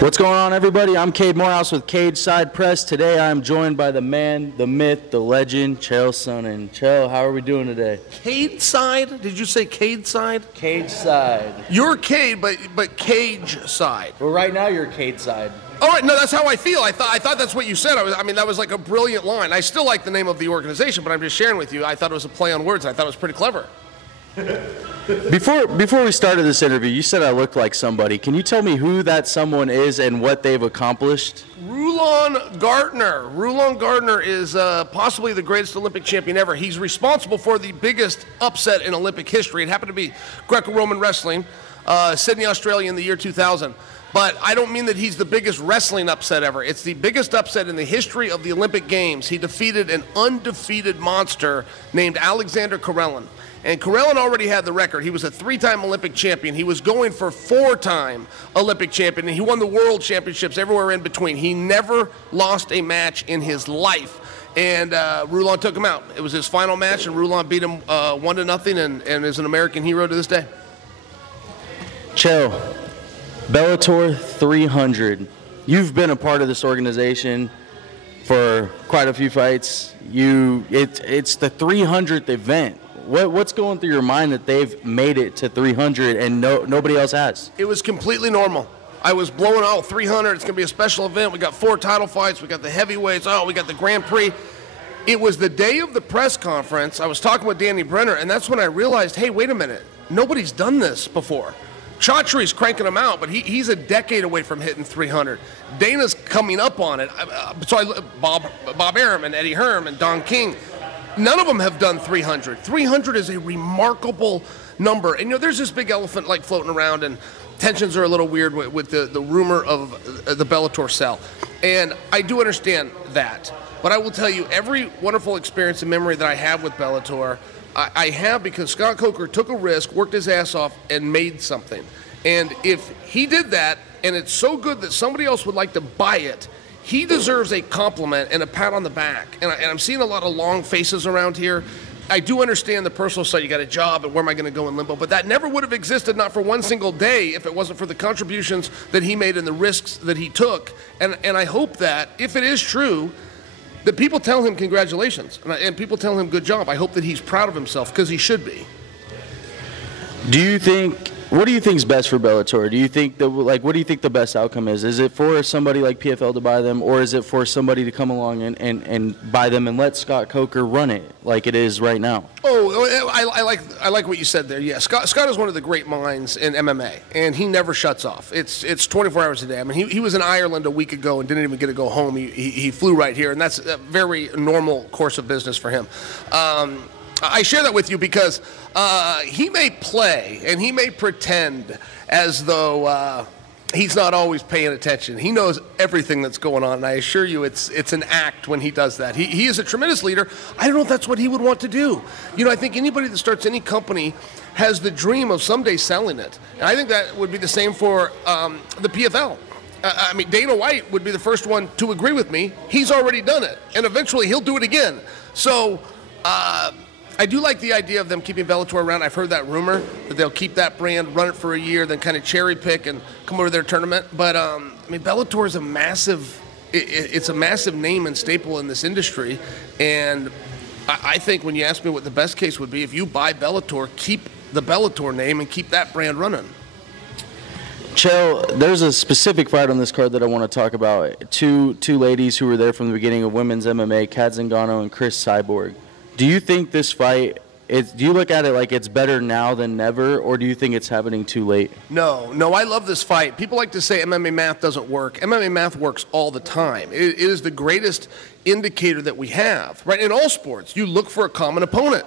What's going on, everybody? I'm Cade Morehouse with Cade Side Press. Today I'm joined by the man, the myth, the legend, Chael Sonnen. Chael, how are we doing today? Cade Side? Did you say Cade Side? Cade Side. You're Cade, but Cage Side. Well, right now you're Cade Side. All right, no, that's how I feel. I thought that's what you said. I mean, that was like a brilliant line. I still like the name of the organization, but I'm just sharing with you. I thought it was a play on words. I thought it was pretty clever. Before we started this interview, you said I looked like somebody. Can you tell me who that someone is and what they've accomplished? Rulon Gardner. Rulon Gardner is possibly the greatest Olympic champion ever. He's responsible for the biggest upset in Olympic history. It happened to be Greco-Roman wrestling, Sydney, Australia in the year 2000. But I don't mean that he's the biggest wrestling upset ever. It's the biggest upset in the history of the Olympic Games. He defeated an undefeated monster named Alexander Karelin. And Karelin already had the record. He was a three-time Olympic champion. He was going for four-time Olympic champion, and he won the world championships everywhere in between. He never lost a match in his life. And Rulon took him out. It was his final match, and Rulon beat him 1-0 and is an American hero to this day. Chael, Bellator 300. You've been a part of this organization for quite a few fights. It's the 300th event. What's going through your mind that they've made it to 300 and nobody else has? It was completely normal. I was blowing out 300. It's going to be a special event. We got 4 title fights. We got the heavyweights. Oh, we got the Grand Prix. It was the day of the press conference. I was talking with Danny Brenner, and that's when I realized, hey, wait a minute. Nobody's done this before. Chatri's cranking him out, but he's a decade away from hitting 300. Dana's coming up on it. Bob Arum and Eddie Herm and Don King. None of them have done 300. 300 is a remarkable number. And, there's this big elephant like floating around, and tensions are a little weird with the rumor of the Bellator cell. And I do understand that. But I will tell you, every wonderful experience and memory that I have with Bellator, I have because Scott Coker took a risk, worked his ass off, and made something. And if he did that, and it's so good that somebody else would like to buy it, he deserves a compliment and a pat on the back. And I'm seeing a lot of long faces around here. I do understand the personal side. You got a job, and where am I going to go in limbo? But that never would have existed, not for one single day, if it wasn't for the contributions that he made and the risks that he took. And I hope that, if it is true, that people tell him congratulations. And people tell him good job. I hope that he's proud of himself, because he should be. What do you think is best for Bellator? Do you think what do you think the best outcome is? Is it for somebody like PFL to buy them, or is it for somebody to come along and buy them and let Scott Coker run it like it is right now? Oh, I like what you said there. Yeah, Scott is one of the great minds in MMA, and he never shuts off. It's 24 hours a day. I mean, he was in Ireland a week ago and didn't even get to go home. He flew right here, and that's a very normal course of business for him. I share that with you because he may play and he may pretend as though he's not always paying attention. He knows everything that's going on, and I assure you it's an act when he does that. He is a tremendous leader. I don't know if that's what he would want to do. I think anybody that starts any company has the dream of someday selling it. And I think that would be the same for the PFL. I mean, Dana White would be the first one to agree with me. He's already done it, and eventually he'll do it again. So I do like the idea of them keeping Bellator around. I've heard that rumor that they'll keep that brand, run it for a year, then kind of cherry pick and come over to their tournament. But I mean, Bellator is it's a massive name and staple in this industry. And I think when you ask me what the best case would be, if you buy Bellator, keep the Bellator name and keep that brand running. Chael, there's a specific fight on this card that I want to talk about. Two ladies who were there from the beginning of women's MMA, Cade Zingano and Cris Cyborg. Do you think this fight, do you look at it like it's better now than never, or do you think it's happening too late? No, I love this fight. People like to say MMA math doesn't work. MMA math works all the time. It is the greatest indicator that we have, right? In all sports, you look for a common opponent.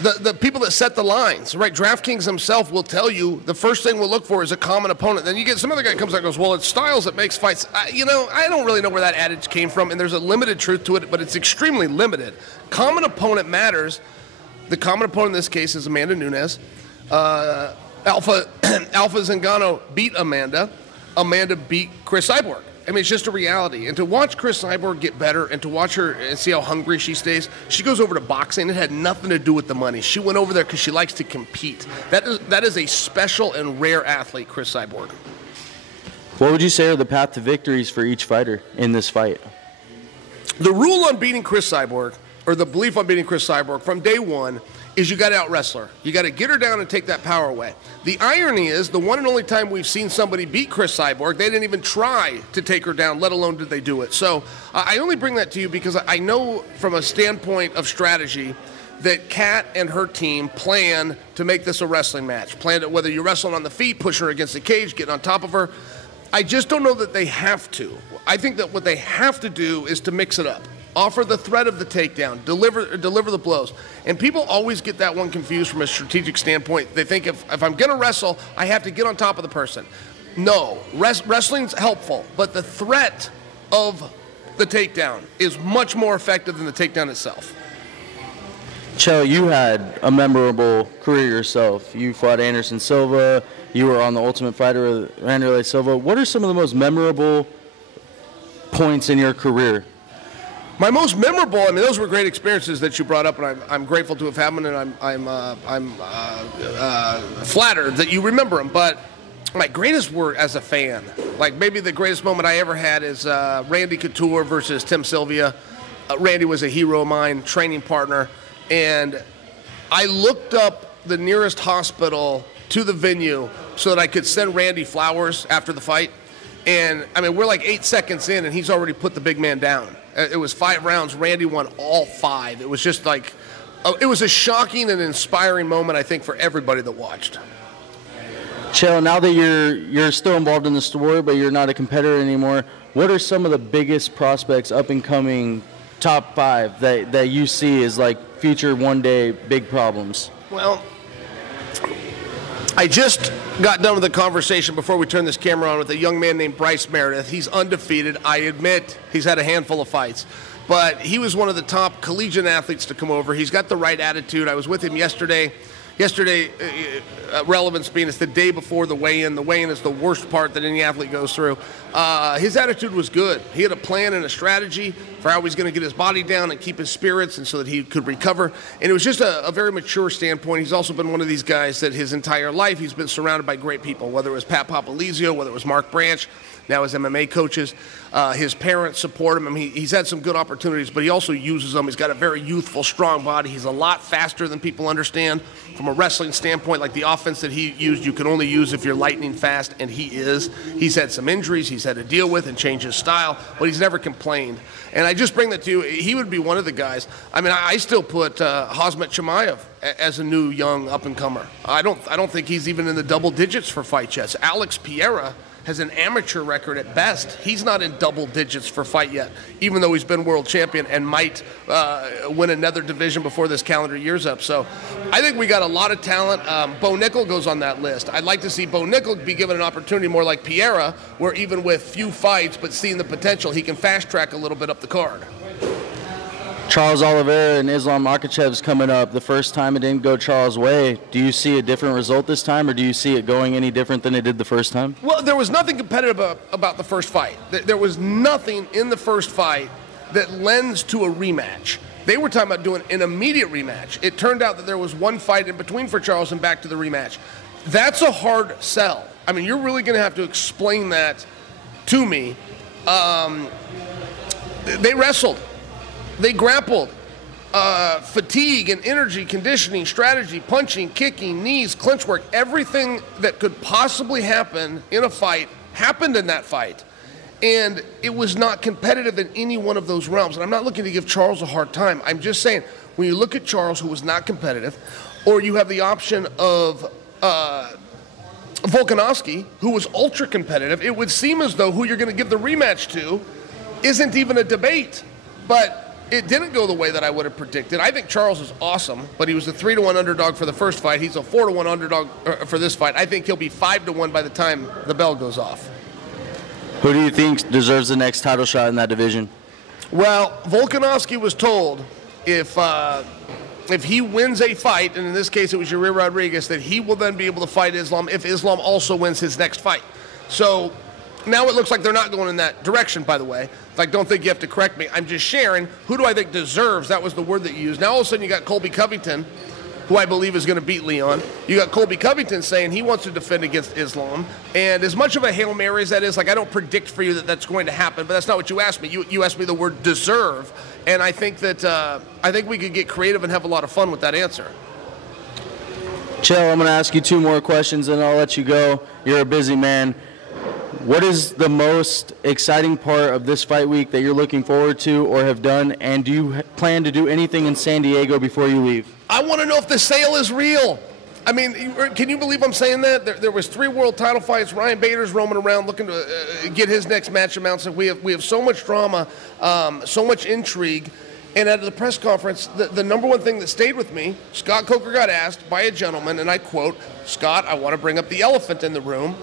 The people that set the lines, right? DraftKings himself will tell you the first thing we'll look for is a common opponent. Then you get some other guy comes out and goes, well, it's styles that makes fights. I don't really know where that adage came from, and there's a limited truth to it, but it's extremely limited. Common opponent matters. The common opponent in this case is Amanda Nunes. Alpha Zingano beat Amanda. Amanda beat Cris Cyborg. I mean, it's just a reality. And to watch Cris Cyborg get better and to watch her and see how hungry she stays, she goes over to boxing. It had nothing to do with the money. She went over there because she likes to compete. That is a special and rare athlete, Cris Cyborg. What would you say are the path to victories for each fighter in this fight? The rule on beating Chris Cyborg, or the belief on beating Chris Cyborg from day one, is you got to out-wrestle her. You got to get her down and take that power away. The irony is, the one and only time we've seen somebody beat Chris Cyborg, they didn't even try to take her down, let alone did they do it. So I only bring that to you because I know from a standpoint of strategy that Kat and her team plan to make this a wrestling match. Plan it whether you're wrestling on the feet, pushing her against the cage, getting on top of her. I just don't know that they have to. I think that what they have to do is to mix it up. Offer the threat of the takedown, deliver the blows. And people always get that one confused from a strategic standpoint. They think if I'm going to wrestle, I have to get on top of the person. No, wrestling's helpful, but the threat of the takedown is much more effective than the takedown itself. Chael, you had a memorable career yourself. You fought Anderson Silva. You were on The Ultimate Fighter with Wanderlei Silva. What are some of the most memorable points in your career? My most memorable, I mean, those were great experiences that you brought up, and I'm grateful to have had them, and I'm flattered that you remember them. But my greatest were as a fan. Like maybe the greatest moment I ever had is Randy Couture versus Tim Sylvia. Randy was a hero of mine, training partner, and I looked up the nearest hospital to the venue so that I could send Randy flowers after the fight. And I mean, we're like 8 seconds in, and he's already put the big man down. It was 5 rounds. Randy won all 5. It was just like, it was a shocking and inspiring moment, I think, for everybody that watched. Chael, now that you're still involved in the sport, but you're not a competitor anymore, what are some of the biggest prospects, up and coming, top 5 that you see as like future one day big problems? Well, I just got done with a conversation before we turned this camera on with a young man named Bryce Meredith. He's undefeated. I admit he's had a handful of fights, but he was one of the top collegiate athletes to come over. He's got the right attitude. I was with him yesterday. Relevance being it's the day before the weigh-in. The weigh-in is the worst part that any athlete goes through. His attitude was good. He had a plan and a strategy for how he's going to get his body down and keep his spirits and so that he could recover. And it was just a very mature standpoint. He's also been one of these guys that his entire life he's been surrounded by great people, whether it was Pat Papalizio, whether it was Mark Branch, now his MMA coaches. His parents support him. I mean, he's had some good opportunities, but he also uses them. He's got a very youthful, strong body. He's a lot faster than people understand. From a wrestling standpoint, like the offense that he used, you can only use if you're lightning fast, and he is. He's had some injuries he's had to deal with and change his style, but he's never complained. And I just bring that to you. He would be one of the guys. I mean, I still put Khamzat Chimaev as a new young up-and-comer. I don't think he's even in the double digits for fight chess. Alex Pereira has an amateur record at best. He's not in double digits for fight yet, even though he's been world champion and might win another division before this calendar year's up. So I think we got a lot of talent. Bo Nickel goes on that list. I'd like to see Bo Nickel be given an opportunity more like Pereira, where even with few fights but seeing the potential, he can fast track a little bit up the card. Charles Oliveira and Islam Makhachev's coming up. The first time it didn't go Charles' way. Do you see a different result this time, or do you see it going any different than it did the first time? Well, there was nothing competitive about the first fight. There was nothing in the first fight that lends to a rematch. They were talking about doing an immediate rematch. It turned out that there was one fight in between for Charles and back to the rematch. That's a hard sell. I mean, you're really going to have to explain that to me. They wrestled. They grappled. Fatigue and energy, conditioning, strategy, punching, kicking, knees, clinch work, everything that could possibly happen in a fight happened in that fight. And it was not competitive in any one of those realms. And I'm not looking to give Charles a hard time. I'm just saying, when you look at Charles, who was not competitive, or you have the option of Volkanovski, who was ultra competitive, it would seem as though who you're going to give the rematch to isn't even a debate. But it didn't go the way that I would have predicted. I think Charles is awesome, but he was a 3-1 underdog for the first fight. He's a 4-1 underdog for this fight. I think he'll be 5-1 by the time the bell goes off. Who do you think deserves the next title shot in that division? Well, Volkanovski was told if he wins a fight, and in this case it was Yair Rodriguez, that he will then be able to fight Islam if Islam also wins his next fight. So now it looks like they're not going in that direction, by the way. Like, don't think you have to correct me. I'm just sharing. Who do I think deserves? That was the word that you used. Now all of a sudden you got Colby Covington, who I believe is going to beat Leon. You got Colby Covington saying he wants to defend against Islam. And as much of a Hail Mary as that is, like, I don't predict for you that that's going to happen, but that's not what you asked me. You asked me the word deserve, and I think that I think we could get creative and have a lot of fun with that answer. Chael, I'm going to ask you 2 more questions, and I'll let you go. You're a busy man. What is the most exciting part of this fight week that you're looking forward to or have done, and do you plan to do anything in San Diego before you leave? I want to know if the sale is real. I mean, can you believe I'm saying that? There was 3 world title fights. Ryan Bader's roaming around looking to get his next match announced. We have so much drama, so much intrigue. And at the press conference, the number one thing that stayed with me, Scott Coker got asked by a gentleman, and I quote, "Scott, I want to bring up the elephant in the room.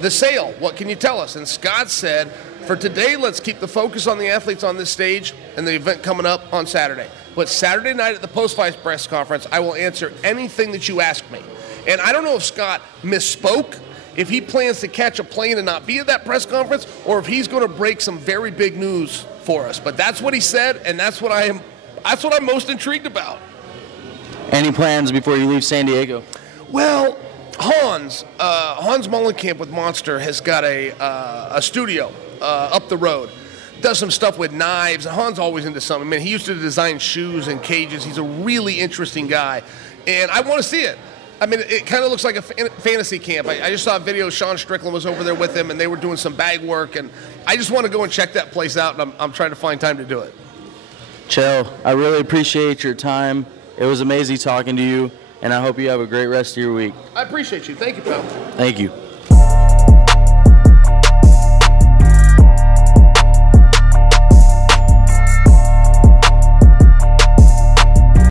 The sale, what can you tell us?" And Scott said, "For today, let's keep the focus on the athletes on this stage and the event coming up on Saturday. But Saturday night at the post-fight press conference, I will answer anything that you ask me." And I don't know if Scott misspoke, if he plans to catch a plane and not be at that press conference, or if he's going to break some very big news for us. But that's what he said, and that's what I'm most intrigued about. Any plans before you leave San Diego? Well, Hans Mullenkamp with Monster has got a studio up the road. Does some stuff with knives. Hans always into something. I mean, he used to design shoes and cages. He's a really interesting guy, and I want to see it. I mean, it kind of looks like a fantasy camp. I just saw a video. Sean Strickland was over there with him, and they were doing some bag work, and I just want to go and check that place out, and I'm trying to find time to do it. Chael, I really appreciate your time. It was amazing talking to you, and I hope you have a great rest of your week. I appreciate you. Thank you, pal. Thank you.